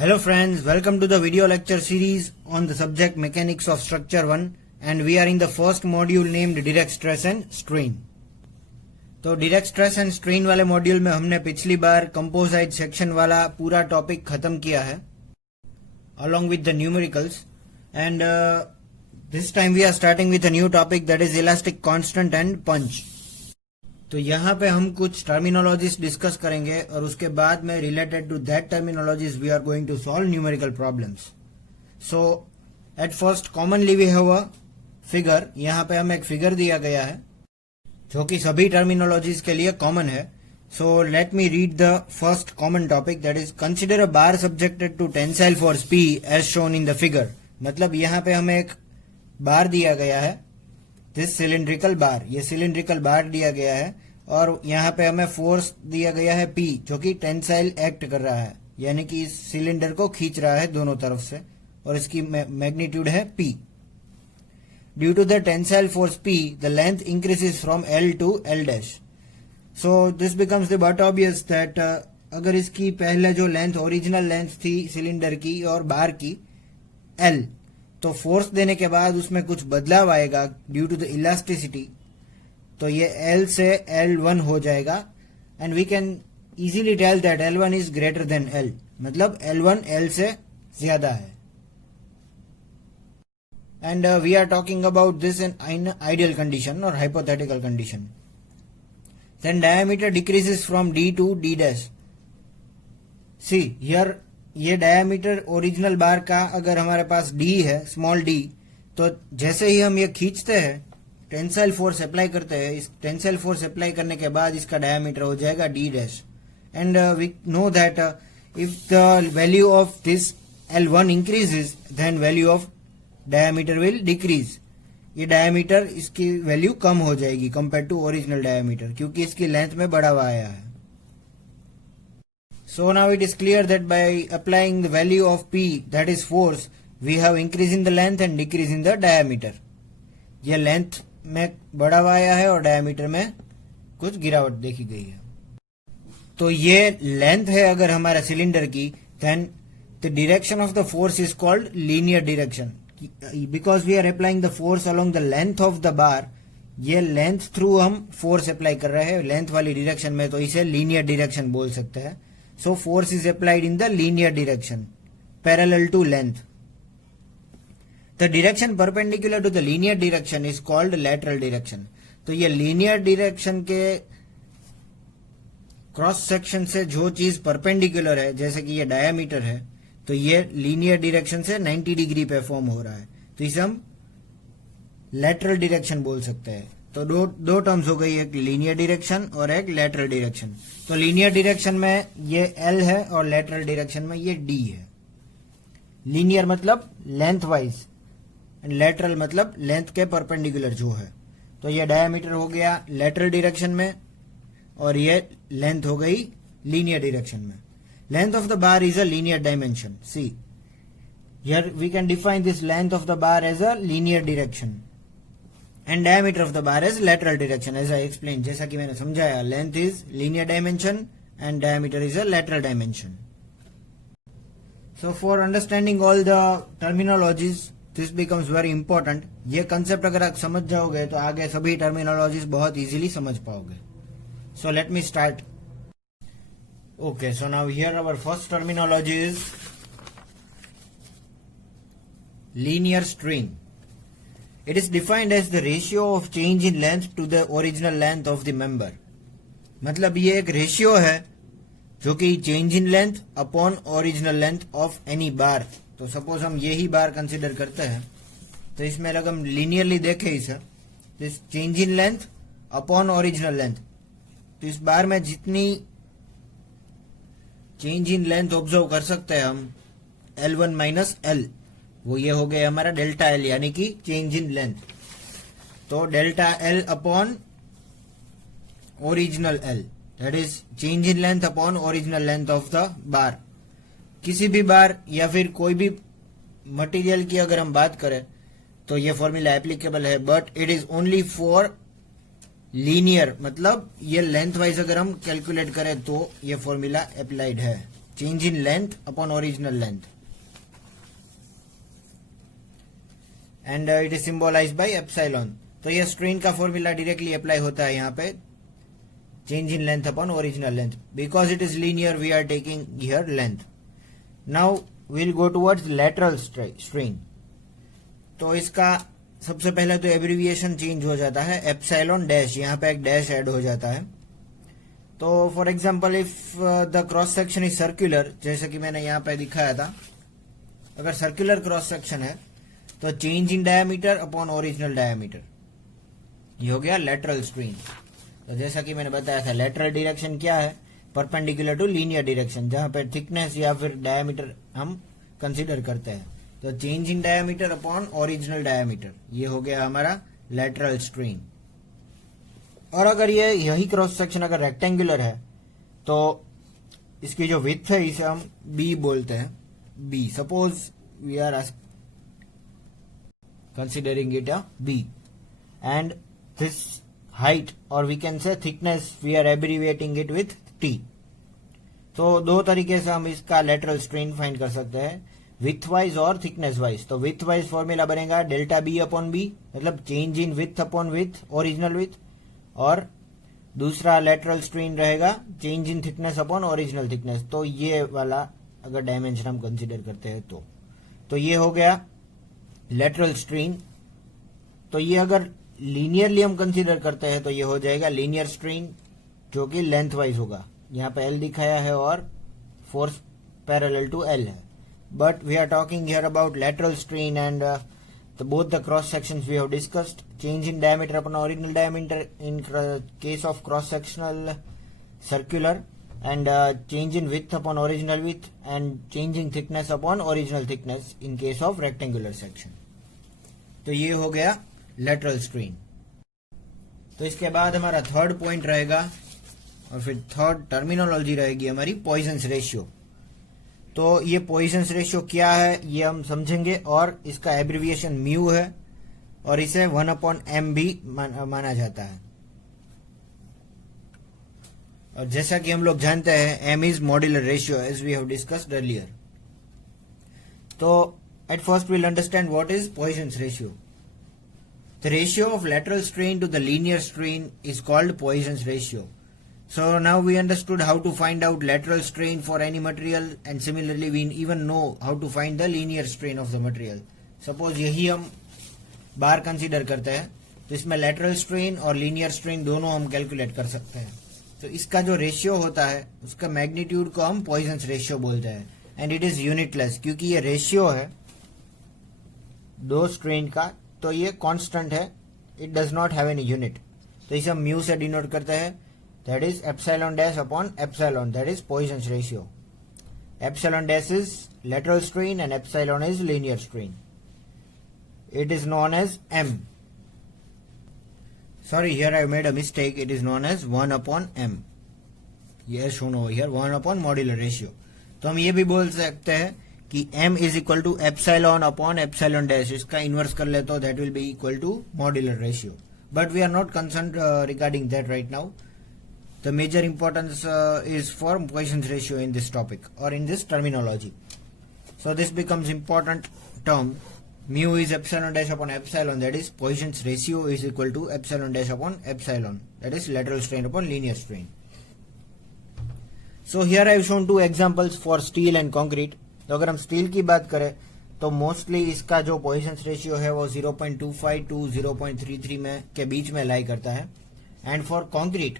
Hello friends, welcome to the video lecture series on the subject Mechanics of Structure 1 and we are in the first module named Direct Stress and Strain. तो direct stress and strain वाले module में हमने पिछली बार composite section वाला पूरा topic खत्म किया है along with the numericals and this time we are starting with a new topic that is elastic constant and punch. तो यहाँ पे हम कुछ टर्मिनोलॉजीज डिस्कस करेंगे और उसके बाद में related to that terminologies we are going to solve numerical problems. So at first commonly we have a figure. यहाँ पे हमें एक फिगर दिया गया है जो कि सभी टर्मिनोलॉजीज के लिए कॉमन है. So let me read the first common topic that is consider a bar subjected to tensile force P as shown in the figure. मतलब यहाँ पे हमें एक बार दिया गया है, दिस सिलिंड्रिकल बार, ये सिलिंड्रिकल बार दिया गया है और यहाँ पे हमें फोर्स दिया गया है P जो कि टेंसाइल एक्ट कर रहा है, यानी कि इस सिलेंडर को खींच रहा है दोनों तरफ से और इसकी मैग्नीट्यूड है P. Due to the tensile force P the length increases from L to L dash. So this becomes the but obvious that अगर इसकी पहले जो लेंथ ओरिजिनल लेंथ थी सिलेंडर की और बार की L, तो फोर्स देने के बाद उसमें कुछ बदलाव आएगा ड्यू टू द इलास्टिसिटी, तो ये L से L1 हो जाएगा and we can easily tell that L1 is greater than L. मतलब L1 L से ज्यादा है. And we are talking about this in ideal condition और hypothetical condition. Then diameter decreases from D to D dash. See here ये diameter original bar का अगर हमारे पास D है, स्मॉल d, तो जैसे ही हम ये खींचते हैं टेंसाइल फोर्स अप्लाई करते हैं, इस टेंसाइल फोर्स अप्लाई करने के बाद इसका डायमीटर हो जाएगा D dash. And we know that if the value of this L1 increases then value of diameter will decrease. ये डायमीटर इसकी वैल्यू कम हो जाएगी कंपेयर टू ओरिजिनल डायमीटर क्योंकि इसकी लेंथ में बढ़ावा आया है. So now it is clear that by applying the value of P, that is force, we have increase in the length and decrease in the diameter. ये length में बढ़ावा आया है और डायमीटर में कुछ गिरावट देखी गई है. तो ये लेंथ है अगर हमारा सिलेंडर की, then the direction of the force is called linear direction. Because we are applying the force along the length of the bar, ये लेंथ थ्रू हम फोर्स अप्लाई कर रहे हैं लेंथ वाली डायरेक्शन में, तो इसे लीनियर डायरेक्शन बोल सकते हैं. So force is applied in the linear direction, parallel to length. The direction perpendicular to the linear direction is called lateral direction. तो ये linear direction के क्रॉस सेक्शन से जो चीज परपेंडिकुलर है, जैसे कि ये डायमीटर है, तो ये linear direction से 90 डिग्री पे फॉर्म हो रहा है, तो इसे हम lateral direction बोल सकते हैं. तो दो टर्म्स हो गई, एक लीनियर डायरेक्शन और एक लेटरल डायरेक्शन. तो लीनियर डायरेक्शन में ये L है और लेटरल डायरेक्शन में ये D है. लीनियर मतलब लेंथ वाइज एंड लेटरल मतलब लेंथ के परपेंडिकुलर जो है. तो ये डायमीटर हो गया लेटरल डायरेक्शन में और ये लेंथ हो गई लीनियर डायरेक्शन में. Length of the bar is a linear dimension. See here we can define this length of the bar as a linear direction and diameter of the bar is lateral direction as I explained. जैसा कि मैंने समझाया, length is linear dimension and diameter is a lateral dimension. So for understanding all the terminologies this becomes very important. ये concept अगर आप समझ जाओगे तो आगे सभी terminologies बहुत easily समझ पाओगे. So let me start. Okay, so now here our first terminology is linear strain. It is defined as the ratio of change in length to the original length of the member. मतलब ये एक ratio है जो कि change in length upon original length of any bar. तो suppose हम यही बार consider करते हैं, तो इसमें अगर हम लीनियरली देखें इसे, this change in length upon original length, तो इस बार में जितनी चेंज इन लेंथ ऑब्जर्व कर सकते हैं हम L1 माइनस L, वो ये हो गया हमारा डेल्टा L यानी कि चेंज इन लेंथ. तो delta L upon original L, that is change in length upon original length of the बार. किसी भी बार या फिर कोई भी मटेरियल की अगर हम बात करें तो ये फॉर्मूला एप्लीकेबल है, but it is only for linear. मतलब ये लेंथ वाइज अगर हम कैलकुलेट करें तो ये फॉर्मूला अप्लाइड है. Change in length upon original length, and it is symbolized by epsilon. तो ये स्ट्रेन का फॉर्मूला डायरेक्टली अप्लाई होता है यहाँ पे, change in length upon original length, because it is linear we are taking here length. Now we'll go towards lateral strain। तो इसका सबसे पहले तो एब्रीविएशन चेंज हो जाता है, एप्सिलॉन डैश, यहाँ पे एक डैश ऐड हो जाता है। तो for example if the cross section is circular, जैसे कि मैंने यहाँ पे दिखाया था, अगर सर्कुलर क्रॉस सेक्शन है तो change in diameter upon original diameter, ये हो गया लेटरल स्ट्रेन। तो जैसा कि मैंने बताया था, लेटरल डायरेक्शन क्या है, परपेंडिकुलर टू लीनियर डायरेक्शन, जहां पर थिकनेस या फिर डायमीटर हम कंसीडर करते हैं। तो change in diameter upon original diameter, ये हो गया हमारा लेटरल स्ट्रेन। और अगर ये यही क्रॉस सेक्शन अगर रेक्टेंगुलर है तो इसकी जो विड्थ है इसे हम बी बोलते हैं, B. Suppose we are considering it a B, and this height or we can say thickness we are abbreviating it with T. तो दो तरीके से हम इसका लेटरल स्ट्रेन फाइंड कर सकते हैं, विथ वाइज और थिकनेस वाइज। तो विथ वाइज फॉर्मूला बनेगा डेल्टा बी अपॉन बी, मतलब change in with upon with, original with, और दूसरा लेटरल स्ट्रेन रहेगा change in thickness upon original thickness. तो ये वाला अगर डायमेंशन हम कंसीडर करते हैं तो ये हो गया लेटरल स्ट्रेन। तो ये अगर लीनियरली हम कंसीडर करते हैं तो ये हो जाएगा लीनियर स्ट्रेन, जो कि लेंथ वाइज होगा। यहाँ पे एल दिखाया है और फोर्स पैरेलल टू एल है, but we are talking here about lateral strain and both the cross sections we have discussed, change in diameter upon original diameter in case of cross sectional circular, and change in width upon original width, and changing thickness upon original thickness in case of rectangular section। तो ये हो गया lateral strain. तो इसके बाद हमारा third point रहेगा, और फिर थर्ड टर्मिनोलॉजी रहेगी हमारी पॉइजन्स रेशियो। तो ये पॉइजन्स रेशियो क्या है ये हम समझेंगे, और इसका एब्रीविएशन म्यू है और इसे 1/m भी माना जाता है। और जैसा कि हम लोग जानते हैं m is modular ratio as we have discussed earlier. तो at first we'll understand what is Poisson's ratio. The ratio of lateral strain to the linear strain is called Poisson's ratio. So now we understood how to find out lateral strain for any material, and similarly we even know how to find the linear strain of the material. Suppose यही हम बार consider करते हैं तो इसमें lateral strain और linear strain दोनों हम calculate कर सकते हैं। तो इसका जो रेशियो होता है उसका मैग्नीट्यूड को हम Poisson's रेशियो बोलते हैं, एंड इट इज यूनिटलेस, क्योंकि ये रेशियो है दो स्ट्रेन का, तो ये कांस्टेंट है, it does not have any unit. तो इसे हम म्यू से डिनोट करते हैं, that is epsilon dash upon epsilon, that is Poisson's ratio. Epsilon dash is lateral strain and epsilon is linear strain. It is known as m। Sorry, here I made a mistake, it is known as 1/m। ये shown over here 1 modular ratio। तो हम ये भी बोल सकते हैं कि m is equal to epsilon upon epsilon dash, इसका इनवर्स कर ले तो that will be equal to modular ratio, but we are not concern regarding that right now. The major importance is for Poisson's ratio in this topic और in this terminology. So this becomes important term, mu is epsilon dash upon epsilon, that is Poisson's ratio is equal to epsilon dash upon epsilon, that is lateral strain upon linear strain। So here I have shown two examples for steel and concrete। तो अगर हम steel की बात करें तो mostly इसका जो poisons ratio है वो 0.25 टू 0.33 में के बीच में लाई करता है, and for concrete,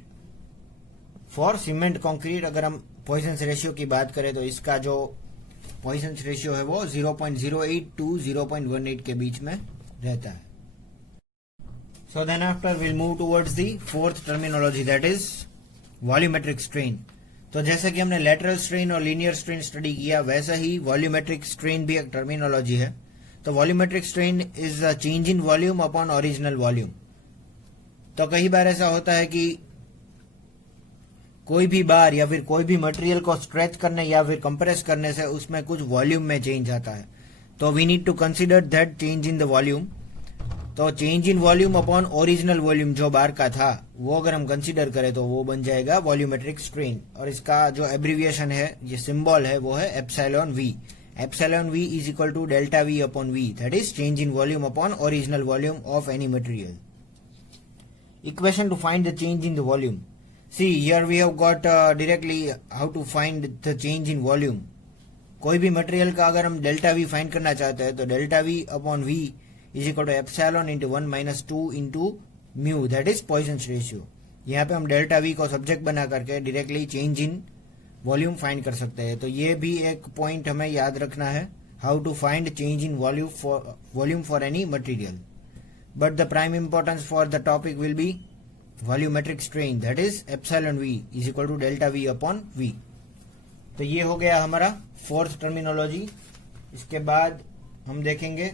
for cement concrete अगर हम पॉइजन्स रेशियो की बात करें तो इसका जो पॉइजन्स रेशियो है वो 0.08 टू 0.18 के बीच में रहता है। So then after will move towards the fourth terminology, that is volumetric strain. तो जैसे कि हमने लेटरल स्ट्रेन और लीनियर स्ट्रेन स्टडी किया, वैसा ही वॉल्यूमेट्रिक स्ट्रेन भी एक टर्मिनोलॉजी है। तो volumetric strain is a change in volume upon original volume. तो कई बार ऐसा होता है कि कोई भी बार या फिर कोई भी मटेरियल को स्ट्रेच करने या फिर कंप्रेस करने से उसमें कुछ वॉल्यूम में चेंज आता है, तो we need to consider that change in the volume. तो change in volume upon original volume जो बाहर का था वो अगर हम कंसीडर करें तो वो बन जाएगा वॉल्यूमेट्रिक स्ट्रेन, और इसका जो एब्रीविएशन है, ये सिंबल है, वो है epsilon V. Epsilon V is equal to delta V upon V, that is change in volume upon original volume of any material. Equation to find the change in the volume. See, here we have got directly how to find the change in volume. कोई भी material का अगर हम delta we find करना चाहते हैं तो delta V upon V is equal to epsilon into 1 minus 2 into mu, that is Poisson's ratio. यहाँ पे हम डेल्टा वी को सब्जेक्ट बना करके directly change in volume find कर सकते हैं. तो ये भी एक पॉइंट हमें याद रखना है, how to find change in volume for any material. But the prime importance for the topic will be volumetric strain, that is epsilon v is equal to delta v upon v. तो ये हो गया हमारा fourth terminology. इसके बाद हम देखेंगे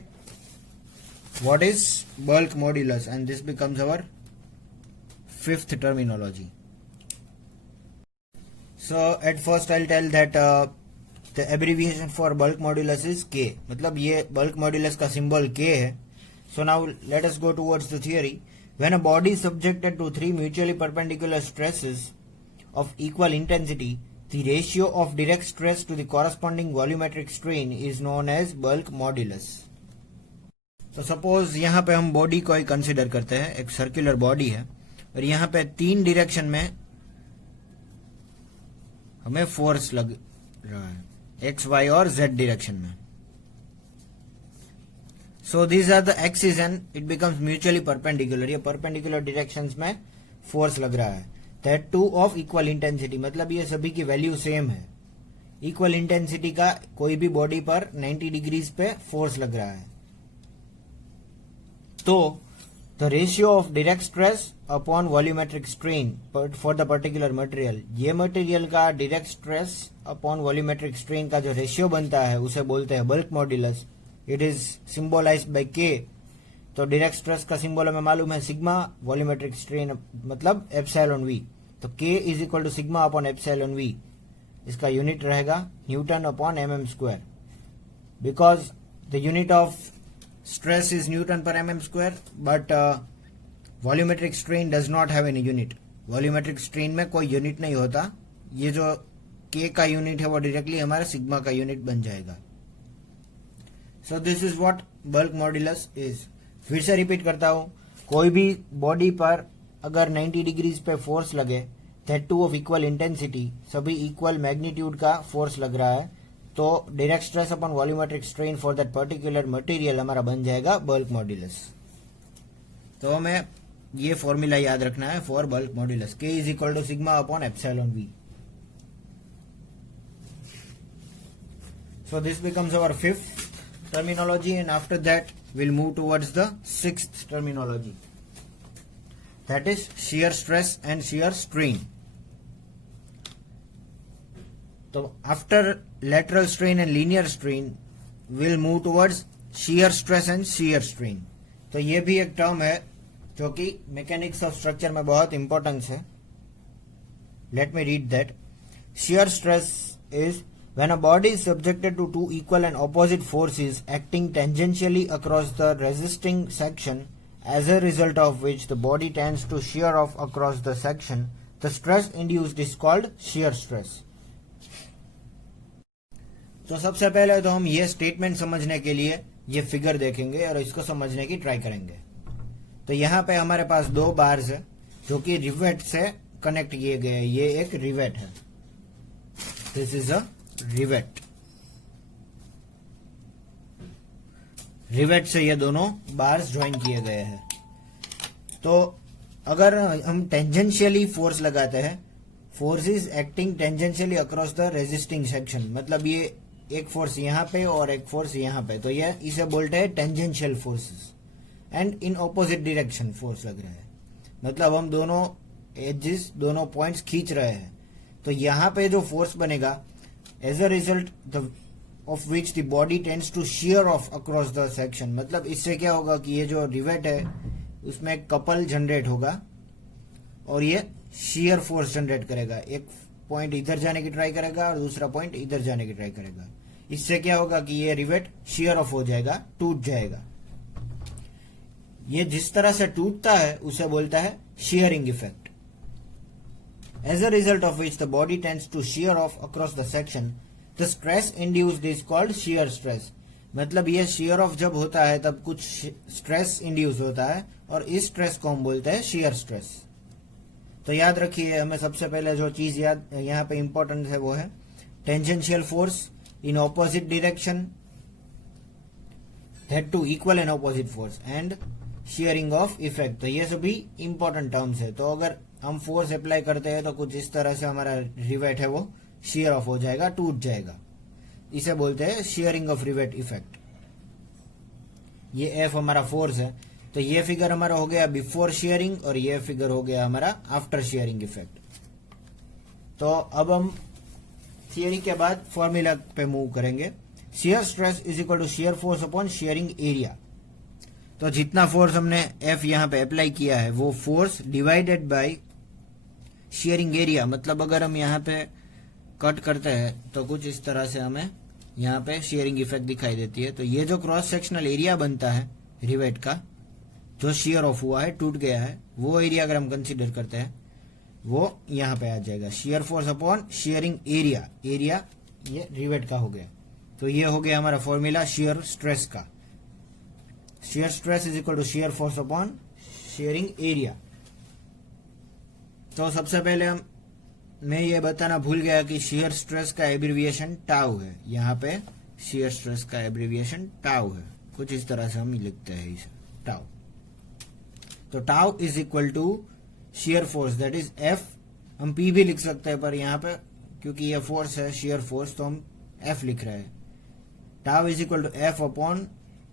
what is bulk modulus and this becomes our fifth terminology. So at first I'll tell that the abbreviation for bulk modulus is K. मतलब ये bulk modulus का symbol K है. So now let us go towards the theory. When a body is subjected to three mutually perpendicular stresses of equal intensity, the ratio of direct stress to the corresponding volumetric strain is known as bulk modulus. तो suppose यहाँ पे हम body को ही consider करते हैं, एक circular body है और यहाँ पे तीन डायरेक्शन में हमें फोर्स लग रहा है, एक्स वाई और जेड डायरेक्शन में. So these are the axes and it becomes mutually perpendicular. ये perpendicular directions में force लग रहा है. That too of equal intensity, मतलब ये सभी की वैल्यू सेम है. Equal intensity का कोई भी बॉडी पर 90 डिग्रीज पे फोर्स लग रहा है. तो the ratio of direct stress upon volumetric strain for the particular material, ये मटेरियल का direct stress upon volumetric strain का जो रेशियो बनता है उसे बोलते हैं bulk modulus. It is symbolized by K. तो डायरेक्ट स्ट्रेस का सिंबल हमें मालूम है सिग्मा, वॉल्यूमेट्रिक स्ट्रेन मतलब एप्सिलॉन वी. तो K is equal to sigma upon epsilon V. इसका यूनिट रहेगा newton upon mm square, because the unit of stress is newton per mm square, but volumetric strain does not have any unit. Volumetric strain में कोई unit नहीं होता. ये जो के का यूनिट है वो डायरेक्टली हमारा सिग्मा का यूनिट बन जाएगा. So this is what bulk modulus is. फिर से रिपीट करता हूं, कोई भी बॉडी पर अगर 90 डिग्रीज पे फोर्स लगे, that too of equal intensity, सभी इक्वल मैग्नीट्यूड का फोर्स लग रहा है, तो direct stress upon volumetric strain for that particular material हमारा बन जाएगा bulk modulus. तो हमें ये फॉर्मूला याद रखना है for bulk modulus. K is equal to sigma upon epsilon V. So this becomes our fifth terminology, and after that we'll move towards the sixth terminology, that is shear stress and shear strain. So after lateral strain and linear strain we'll move towards shear stress and shear strain. तो ये भी एक term है जो कि mechanics of structure में बहुत importance है. Late me read that. shear stress is when a body is subjected to two equal and opposite forces acting tangentially across the resisting section, as a result of which the body tends to shear off across the section, the stress induced is called shear stress. तो सबसे पहले तो हम ये statement समझने के लिए ये फिगर देखेंगे और इसको समझने की ट्राई करेंगे. तो यहाँ पे हमारे पास दो बार्स है जो कि रिवेट से कनेक्ट किए गए. ये एक रिवेट है, this is a rivet. Rivet से ये दोनों बार्स ज्वाइन किए गए हैं. तो अगर हम टेंजेंशियली फोर्स लगाते हैं, force is acting tangentially across the resisting section, मतलब ये एक फोर्स यहाँ पे और एक फोर्स यहाँ पे, तो ये इसे बोलते हैं tangential forces. And in opposite direction force लग रहा है, मतलब हम दोनों एजेस, दोनों पॉइंट्स खींच रहे हैं. तो यहाँ पे जो फोर्स बनेगा, as a result of which the body tends to shear off across the section, मतलब इससे क्या होगा कि ये जो रिवेट है उसमें एक कपल जनरेट होगा और ये shear फोर्स जनरेट करेगा. एक पॉइंट इधर जाने की ट्राई करेगा और दूसरा पॉइंट इधर जाने की ट्राई करेगा. इससे क्या होगा कि ये रिवेट shear ऑफ हो जाएगा, टूट जाएगा. ये जिस तरह से टूटता है उसे बोलता है shearing effect. As a result of which the body tends to shear off across the section, the stress induced is called shear stress. मतलब ये shear off जब होता है तब कुछ stress induce होता है और इस stress को हम बोलते हैं shear stress. तो याद रखिए, हमें सबसे पहले जो चीज याद यहाँ पे इंपॉर्टेंट है वो है tangential force in opposite direction, that to equal and opposite force and shearing off effect. तो ये सभी इंपॉर्टेंट टर्म्स है. तो अगर हम फोर्स अप्लाई करते हैं तो कुछ इस तरह से हमारा रिवेट है वो शेयर ऑफ हो जाएगा, टूट जाएगा. इसे बोलते हैं शेयरिंग ऑफ रिवेट इफेक्ट. ये एफ हमारा फोर्स है. तो ये फिगर हमारा हो गया बिफोर शेयरिंग और ये फिगर हो गया हमारा आफ्टर शेयरिंग इफेक्ट. तो अब हम थियरी के बाद फॉर्मूला पे मूव करेंगे. shear stress is equal to shear force upon shearing area. तो जितना फोर्स हमने F यहाँ पे अप्लाई किया है वो force divided by sharing area. मतलब अगर हम यहाँ पे कट करते हैं तो कुछ इस तरह से हमें यहाँ पे शेयरिंग इफेक्ट दिखाई देती है. तो ये जो क्रॉस सेक्शनल एरिया बनता है रिवेट का, जो शेयर ऑफ हुआ है, टूट गया है, वो एरिया अगर हम कंसीडर करते हैं वो यहाँ पे आ जाएगा. Shear force upon shearing area. Area ये रिवेट का हो गया. तो ये हो गया हमारा फॉर्मूला शेयर स्ट्रेस का. Shear stress is equal to shear force upon shearing area. तो सबसे पहले मैं ये बताना भूल गया कि शेयर स्ट्रेस का एब्रिविएशन टाउ है. यहाँ पे शेयर स्ट्रेस का एब्रिविएशन टाउ है. कुछ इस तरह से हम लिखते हैं इसे टाउ. तो tau is equal to shear force that is F. हम पी भी लिख सकते हैं पर यहाँ पे क्योंकि ये फोर्स है शेयर फोर्स तो हम एफ लिख रहे हैं. Tau is equal to F upon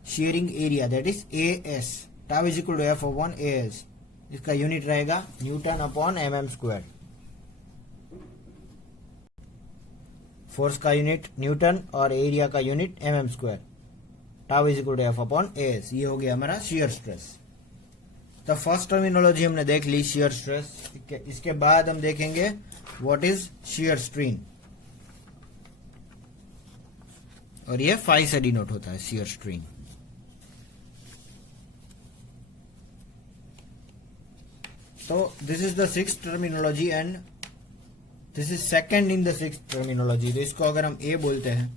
shearing area that is A S. Tau is equal to F upon A S. इसका यूनिट रहेगा newton upon mm square. Force का यूनिट न्यूटन और area का unit mm square. Tau is equal to F upon A S. ये हो गया हमारा shear stress. तो फर्स्ट टर्मिनोलॉजी हमने देख ली शेयर स्ट्रेस. इसके बाद हम देखेंगे व्हाट इज शेयर स्ट्रेन. और ये फाई से डिनोट होता है शेयर स्ट्रेन. तो this is the sixth terminology and this is second in the sixth terminology. तो इसको अगर हम ए बोलते हैं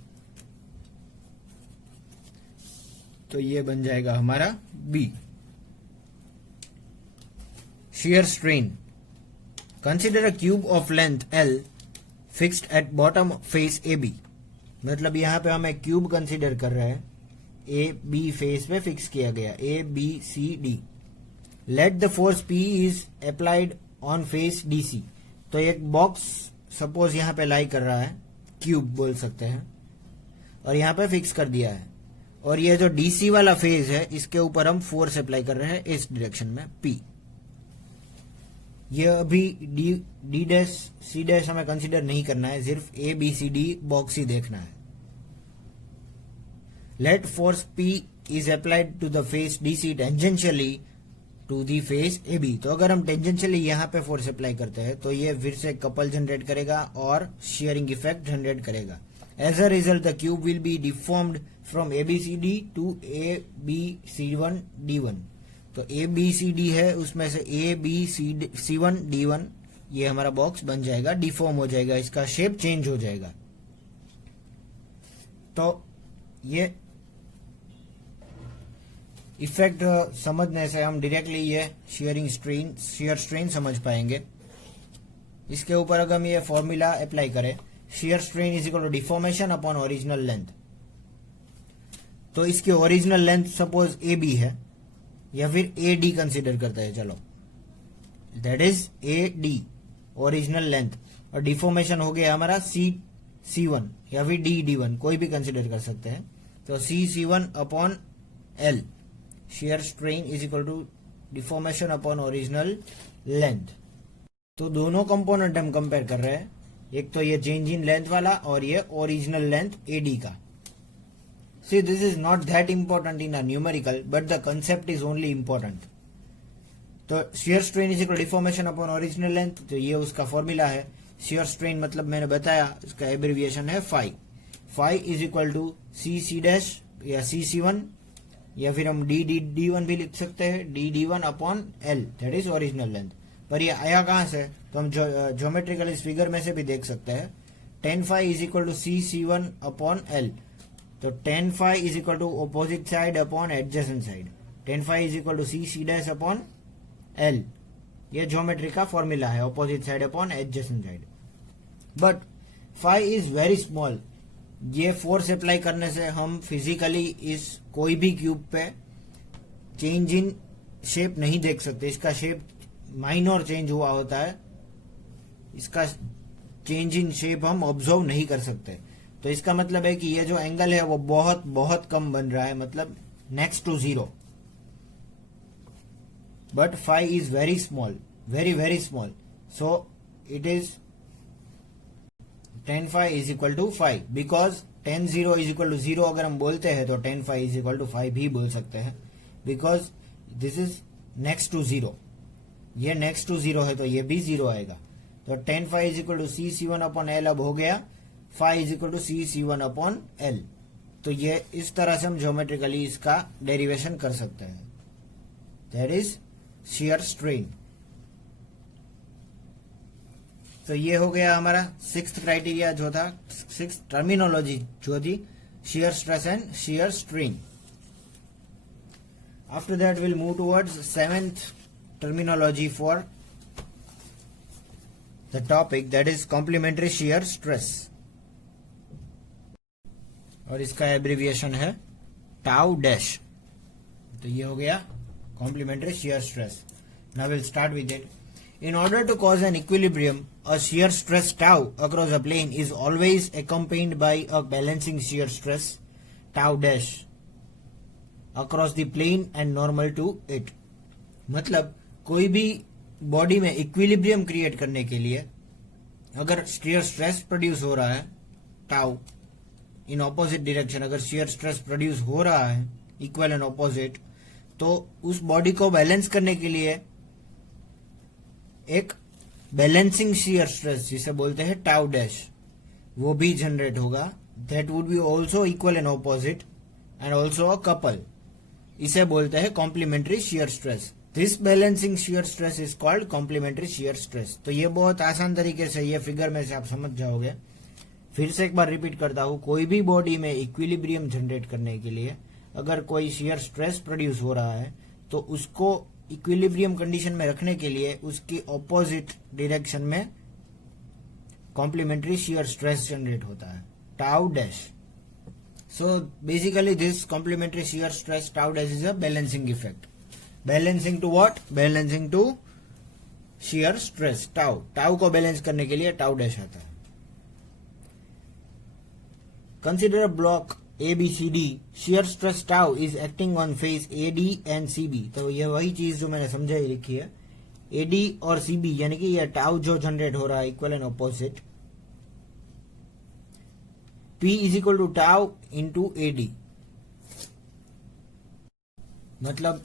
तो ये बन जाएगा हमारा B. shear strain. Consider a cube of length L fixed at bottom face AB. मतलब यहाँ पे हम एक क्यूब कंसिडर कर रहे हैं. ए बी फेस पे फिक्स किया गया A B C D. Let the force P is applied on face D C. तो एक बॉक्स सपोज यहाँ पे लाई कर रहा है, क्यूब बोल सकते हैं, और यहाँ पे फिक्स कर दिया है. और ये जो डीसी वाला फेज है इसके ऊपर हम फोर्स अप्लाई कर रहे हैं इस डायरेक्शन में पी. ये अभी डी डैश सी डैश हमें कंसीडर नहीं करना है, सिर्फ A B C D box ही देखना है. Let force P is applied to the face D C tangentially to the face A B. तो अगर हम टेंजेंशियली यहाँ पे फोर्स अप्लाई करते हैं तो ये फिर से कपल जनरेट करेगा और शेयरिंग इफेक्ट जनरेट करेगा. As a result the cube will be deformed from A B C D to A B C one D one. तो ए बी सी डी है, उसमें से A B C one D one ये हमारा box बन जाएगा, deform हो जाएगा, इसका शेप चेंज हो जाएगा. तो ये इफेक्ट समझने से हम डायरेक्टली ये शेयर स्ट्रेन समझ पाएंगे. इसके ऊपर अगर हम ये फॉर्मूला अप्लाई करें, shear strain is equal to deformation upon original length. तो इसकी original length suppose A B है या फिर ए डी कंसिडर करते हैं, चलो that is A D original length, और डिफॉर्मेशन हो गया हमारा सी वन या फिर डी वन, कोई भी कंसिडर कर सकते हैं. तो C one upon L. Shear strain is equal to deformation upon original length. तो दोनों कंपोनेंट हम कंपेयर कर रहे हैं, एक तो ये चेंज इन लेंथ वाला और ये ओरिजिनल लेंथ एडी का. See, this is not that important in a numerical, but the concept is only important. तो shear strain is equal to deformation upon original length. तो ये उसका फॉर्मूला है. shear strain मतलब मैंने बताया इसका एब्रिविएशन है phi. Phi is equal to C C dash या सी सी वन या फिर हम डी1 भी लिख सकते हैं, D1 upon L, that is original length. पर ये आया कहां से, तो हम ज्योमेट्रिकल इस फिगर में से भी देख सकते हैं। tan phi is equal to C1 upon L, तो tan phi is equal to opposite side upon adjacent side, tan phi is equal to C dash upon L. ये ज्योमेट्री का फॉर्मूला है, opposite side upon adjacent side. But phi is very small, ये force apply करने से हम physically इस कोई भी क्यूब पे चेंज इन शेप नहीं देख सकते। इसका शेप माइनर चेंज हुआ होता है, इसका चेंज इन शेप हम ऑब्जर्व नहीं कर सकते। तो इसका मतलब है कि ये जो एंगल है वो बहुत बहुत कम बन रहा है, मतलब next to zero. But phi is very small, very very small, so it is tan phi is equal to 5, because tan 0 is equal to 0 अगर हम बोलते हैं तो tan phi is equal to 5 भी बोल सकते हैं, because this is next to 0। ये नेक्स्ट टू 0 है तो ये भी 0 आएगा। तो tan phi is equal to C1 upon L अब हो गया phi is equal to C1 upon L. तो ये इस तरह से हम ज्योमेट्रिकली इसका डेरिवेशन कर सकते हैं, दैट इज शियर स्ट्रेन। तो ये हो गया हमारा 6th क्राइटेरिया जो था, 6th टर्मिनोलॉजी जो थी, shear stress and shear strain. After that will move towards 7th terminology for the topic, that is complementary shear stress, और इसका एब्रिविएशन है टाउ डैश। तो ये हो गया complementary shear stress. Now will start with it. In order to cause an equilibrium, a shear stress tau across a plane is always accompanied by a balancing shear stress tau dash across the plane and normal to it. मतलब कोई भी body में equilibrium create करने के लिए अगर shear stress produce हो रहा है टाउ इन ऑपोजिट डायरेक्शन, अगर shear stress प्रोड्यूस हो रहा है इक्वल एंड ऑपोजिट, तो उस बॉडी को बैलेंस करने के लिए एक बैलेंसिंग शियर स्ट्रेस जिसे बोलते हैं टाउ डैश, वो भी जनरेट होगा। That would be also equal and opposite and also a couple. इसे बोलते हैं complementary shear stress. This balancing shear stress is called complementary shear stress. तो ये बहुत आसान तरीके से ये फिगर में से आप समझ जाओगे। फिर से एक बार रिपीट करता हूं, कोई भी बॉडी में इक्विलिब्रियम जनरेट करने के लिए अगर कोई शियर स्ट्रेस प्रोड्यूस हो रहा है तो उसको इक्विलिब्रियम कंडीशन में रखने के लिए उसकी ऑपोजिट डायरेक्शन में कॉम्प्लीमेंट्री शियर स्ट्रेस जनरेट होता है, tau dash. So basically this complementary shear stress tau dash is a balancing effect. Balancing to what? Balancing to shear stress tau. Tau को balance करने के लिए टाउ डैश आता है। Consider a block ABCD, shear stress tau is acting on face AD and CB। तो ये वही चीज जो मैंने समझाई लिखी है, AD और CB, यानी कि ये टाउ जो जनरेट हो रहा है equal and opposite, P is equal to tau into AD। मतलब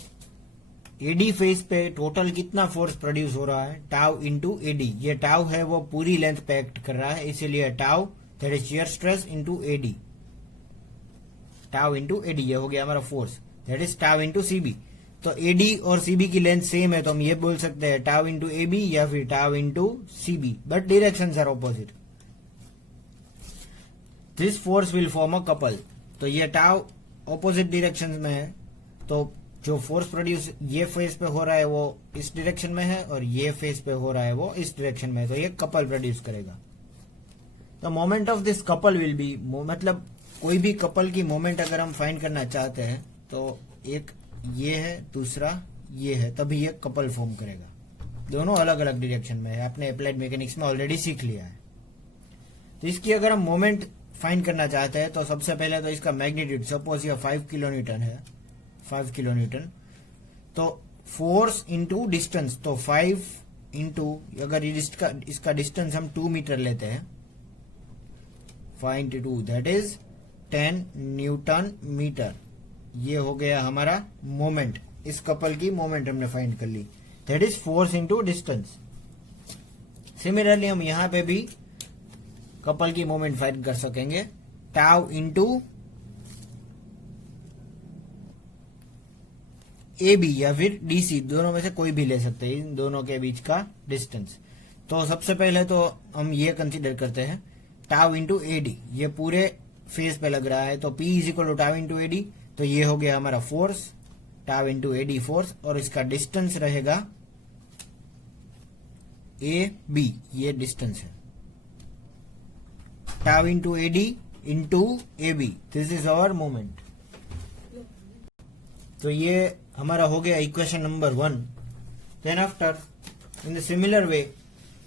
AD फेस पे टोटल कितना फोर्स प्रोड्यूस हो रहा है, टाउ इंटू AD। ये टाउ है वो पूरी लेंथ पे एक्ट कर रहा है, इसीलिए tau that is shear stress into AD, tau into AD. ये हो गया हमारा force, that is tau into CB. तो एडी और सीबी की लेंथ सेम है तो हम ये बोल सकते हैं टाउ इंटू एबी या फिर tau into CB, but directions are opposite. This force will form a couple. तो ये टाउ ऑपोजिट डायरेक्शन में है, तो जो फोर्स प्रोड्यूस ये फेस पे हो रहा है वो इस डायरेक्शन में है और ये फेस पे हो रहा है वो इस डायरेक्शन में है, तो ये कपल प्रोड्यूस करेगा। The moment of this couple will be, मतलब कोई भी कपल की मोमेंट अगर हम फाइंड करना चाहते हैं तो एक ये है, दूसरा ये है, तभी ये कपल फॉर्म करेगा। दोनों अलग अलग डायरेक्शन में है, आपने अप्लाइड मैकेनिक्स में ऑलरेडी सीख लिया है। तो इसकी अगर हम मोमेंट फाइंड करना चाहते हैं तो सबसे पहले तो इसका मैग्नीट्यूड, सपोज ये 5 किलो न्यूटन है, 5 किलो न्यूटन, तो फोर्स इंटू डिस्टेंस, तो 5 इंटू, अगर इसका डिस्टेंस हम 2 मीटर लेते हैं, 5 into 2 that is 10 newton metre. ये हो गया हमारा मोमेंट, इस कपल की मोमेंट हमने फाइंड कर ली, that is force into distance. Similarly हम यहां पे भी कपल की मोमेंट फाइंड कर सकेंगे, टाउ इंटू ए बी या फिर डीसी, दोनों में से कोई भी ले सकते हैं इन दोनों के बीच का डिस्टेंस। तो सबसे पहले तो हम ये कंसीडर करते हैं टाउ इंटू एडी, ये पूरे फेज पे लग रहा है, तो P is equal to tau into AD, तो ये हो गया हमारा force, tau into AD force, और इसका डिस्टेंस रहेगा ए बी, ये डिस्टेंस है, tau into AD into A B, this is our moment. तो ये हमारा हो गया equation number 1। Then after in the similar way,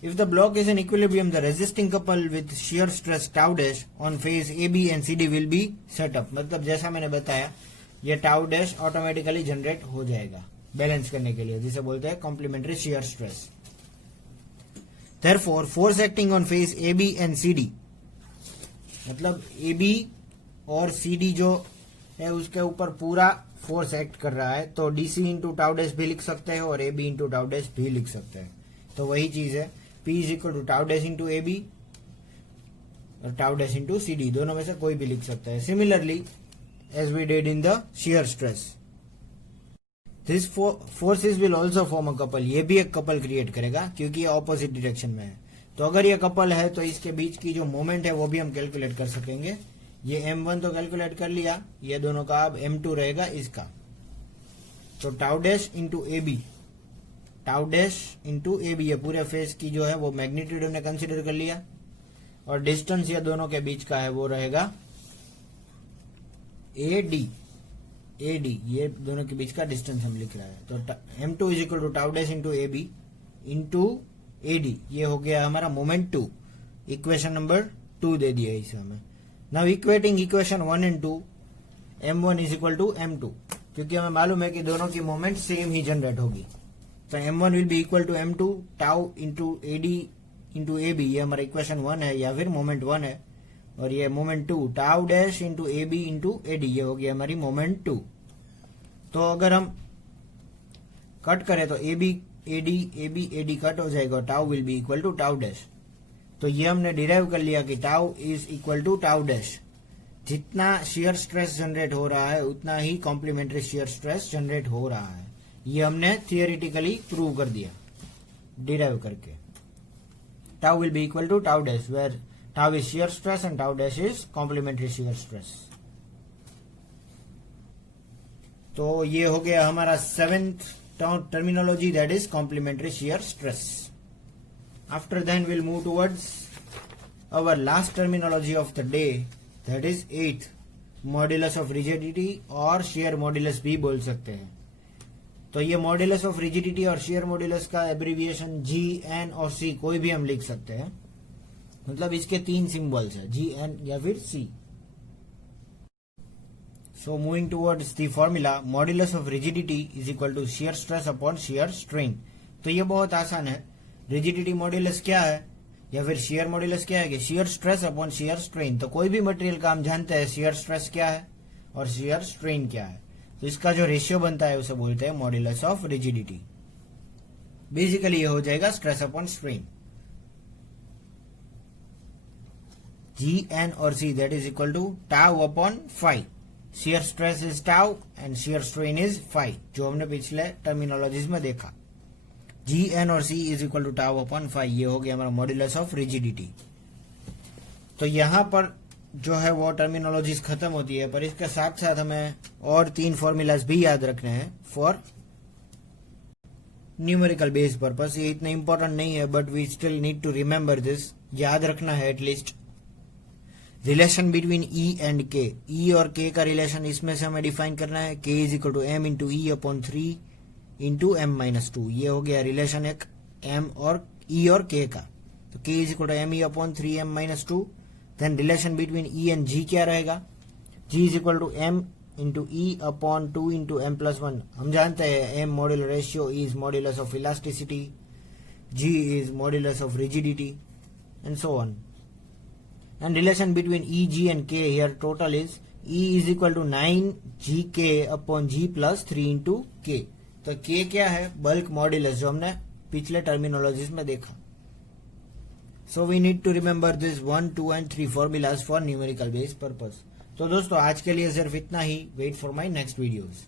if the block is in equilibrium, the resisting couple with shear stress tau dash on phase AB and CD will be set up। मतलब जैसा मैंने बताया ये tau dash automatically generate हो जाएगा balance करने के लिए, जिसे बोलते हैं complementary shear stress। Therefore, force acting on phase AB and CD, मतलब AB और CD जो है उसके ऊपर पूरा फोर्स एक्ट कर रहा है, तो DC इंटू टाउ डैश भी लिख सकते हैं और AB इंटू टाउ डैश भी लिख सकते हैं। तो वही चीज है, P is equal to tau dash into A B or tau dash into C D, दोनों में से कोई भी लिख सकता है। Similarly as we did in the shear stress, this forces will also form a couple, ये भी एक कपल क्रिएट करेगा क्योंकि ये ऑपोजिट डायरेक्शन में है। तो अगर ये कपल है तो इसके बीच की जो मोमेंट है वो भी हम कैलकुलेट कर सकेंगे। ये M1 तो कैलकुलेट कर लिया, ये दोनों का अब M2 रहेगा इसका। तो tau dash into A B, tau dash into A B, ये पूरे फेज की जो है वो मैग्नीट्यूड हमने कंसिडर कर लिया, और डिस्टेंस ये दोनों के बीच का है वो रहेगा ए डी, ये दोनों के बीच का डिस्टेंस हम लिख रहे हैं। तो M2 is equal to tau dash into A B into A D, ये हो गया हमारा मोमेंट 2, इक्वेशन नंबर 2 दे दिया इसे हमें। Now equating equation 1 and 2, M1 is equal to M2, क्योंकि हमें मालूम है कि दोनों की मोमेंट सेम ही जनरेट होगी। तो M1 will be equal to M2 tau into AD into A B, ये हमारा इक्वेशन 1 है या फिर मोमेंट 1 है, और ये moment 2 tau dash into A B into AD, ये हो गया हमारी मोमेंट 2। तो अगर हम कट करें तो ए बी एडी कट हो जाएगा, tau will be equal to tau dash. तो ये हमने डिराइव कर लिया कि tau is equal to tau dash, जितना शियर स्ट्रेस जनरेट हो रहा है उतना ही कॉम्प्लीमेंट्री शियर स्ट्रेस जनरेट हो रहा है। ये हमने थियोरिटिकली प्रूव कर दिया डिराइव करके। Tau will be equal to tau dash, where tau is shear stress and tau dash is complementary shear stress. तो ये हो गया हमारा 7th terminology, that is complementary shear stress. After then we'll move towards our last terminology of the day, that is 8th, modulus of rigidity और shear modulus भी बोल सकते हैं। तो ये modulus of rigidity और shear modulus का abbreviation G, N और C कोई भी हम लिख सकते हैं, मतलब इसके 3 सिंबल्स है, G, N या फिर C। So moving towards the formula, modulus of rigidity is equal to shear stress upon shear strain। तो ये बहुत आसान है, rigidity modulus क्या है या फिर shear modulus क्या है कि shear stress upon shear strain। तो कोई भी मटेरियल का हम जानते हैं shear stress क्या है और shear strain क्या है, तो इसका जो रेशियो बनता है उसे बोलते हैं modulus of rigidity। बेसिकली ये हो जाएगा stress upon strain, G, N और C, that is equal to tau upon phi। shear stress is tau and shear strain is phi, जो हमने पिछले टर्मिनोलॉजीज में देखा। G, N और C is equal to tau upon phi, ये हो गया हमारा मॉड्यूलस ऑफ रिजिडिटी। तो यहाँ पर जो है वो टर्मिनोलॉजीज खत्म होती है, पर इसके साथ साथ हमें और 3 फॉर्मूलाज भी याद रखने हैं फॉर न्यूमेरिकल बेस पर्पस। ये इतना इंपॉर्टेंट नहीं है, but we still need to remember this, याद रखना है at least. Relation between E and K, E और K का रिलेशन इसमें से हमें डिफाइन करना है, K is equal to M into E upon 3 into M minus 2, ये हो गया रिलेशन एक M और E और K का। तो K is equal to M E upon 3 M minus 2। Then relation between E and G क्या रहेगा, G is equal to M into E upon 2 into M plus 1। हम जानते हैं M modular ratio is modulus of elasticity, G is modulus of rigidity and so on. And relation between E, G and K here total is E is equal to 9 GK upon G plus 3 into K। तो K क्या है, bulk modulus, जो हमने पिछले terminologies में देखा। So we need to remember this 1, 2 and 3 formulas for numerical base purpose। तो दोस्तों आज के लिए सिर्फ इतना ही। Wait for my next videos।